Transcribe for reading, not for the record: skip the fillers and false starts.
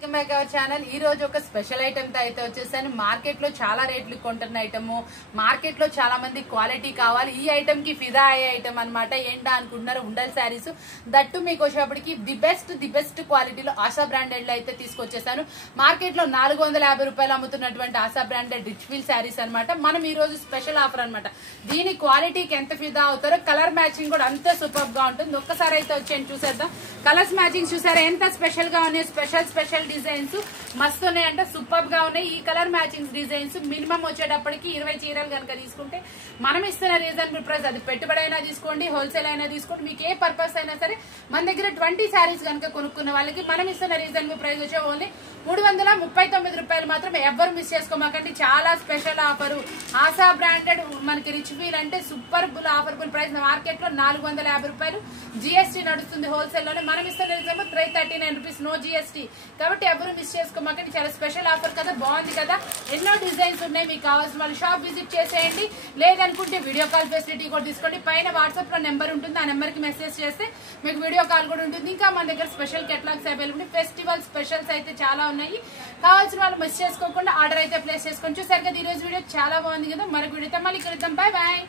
Channel ఈ రోజు ఒక స్పెషల్ ఐటమ్ తో అయితే వచ్చేసాను. మార్కెట్ లో చాలా రేట్లు కొంటున్న ఐటమ్, మార్కెట్ లో చాలా మంది క్వాలిటీ కావాలి, ఈ ఐటమ్ కి ఫిదా అయ్యే ఐటమ్ అనమాట. ఏంటా అనుకుంటున్నారు, ఉండల్ శారీస్. దట్టు మీకు వచ్చేప్పటికి ది బెస్ట్ క్వాలిటీలో ఆశా బ్రాండెడ్ లో అయితే తీసుకొచ్చేసాను. మార్కెట్ లో 450 రూపాయలు అమ్ముతున్నటువంటి Asha branded rich feel sarees అనమాట. మనం ఈ రోజు స్పెషల్ ఆఫర్ అనమాట. దీని క్వాలిటీకి ఎంత ఫిదా అవుతారో, కలర్ మ్యాచింగ్ కూడా అంతే సూపర్ గా ఉంటుంది. ఒక్కసారి అయితే వచ్చేయండి చూసేద్దాం. కలర్స్ మ్యాచింగ్ చూసారా ఎంత స్పెషల్ గా ఉన్నాయి. స్పెషల్ డిజైన్స్ మస్తు ఉన్నాయి అంటే సూపర్ గా ఉన్నాయి. ఈ కలర్ మ్యాచింగ్ డిజైన్స్ మినిమం వచ్చేటప్పటికి 20 చీరలు కనుక తీసుకుంటే మనం ఇస్తున్న రీజనబుల్ ప్రైస్. అది పెట్టుబడి అయినా తీసుకోండి, హోల్సేల్ అయినా తీసుకోండి, మీకు ఏ పర్పస్ అయినా సరే. మన దగ్గర 20 శారీస్ కనుక కొనుక్కున్న వాళ్ళకి మనం ఇస్తున్న రీజనబుల్ ప్రైస్ వచ్చే ఓన్లీ 339 రూపాయలు మాత్రం. ఎవరు మిస్ చేసుకోమాకండి, చాలా స్పెషల్ ఆఫర్. ఆశా బ్రాండెడ్ మనకి రిచ్ ఫీల్ అంటే సూపర్ ఆఫర్బుల్ ప్రైస్. మార్కెట్ లో 450 రూపాయలు జిఎస్టీ నడుస్తుంది హోల్సేల్ లోనే. మనం ఇస్తున్న రీజనబుల్ 339 రూపీస్, నో జిఎస్టీ. కాబట్టి ఎవరు మిస్ చేసుకోమాకండి, చాలా స్పెషల్ ఆఫర్ కదా, బాగుంది కదా. ఎన్నో డిజైన్స్ ఉన్నాయి, మీకు కావాల్సిన వాళ్ళు షాప్ విజిట్ చేసేయండి. లేదనుకుంటే వీడియో కాల్ ఫెసిలిటీ కూడా తీసుకోండి. పైన వాట్సాప్ లో నెంబర్ ఉంటుంది, ఆ నెంబర్ కి మెసేజ్ చేస్తే మీకు వీడియో కాల్ కూడా ఉంటుంది. ఇంకా మన దగ్గర special catalogues available, festival specials అయితే చాలా ఉన్నాయి. కావాల్సిన వాళ్ళు మిస్ చేసుకోకుండా ఆర్డర్ అయితే ప్లేస్ చేసుకోండి. చూసారు కదా, ఈ రోజు వీడియో చాలా బాగుంది కదా. మరొక వీడియోతో మళ్ళీ కలుద్దాం. Bye bye.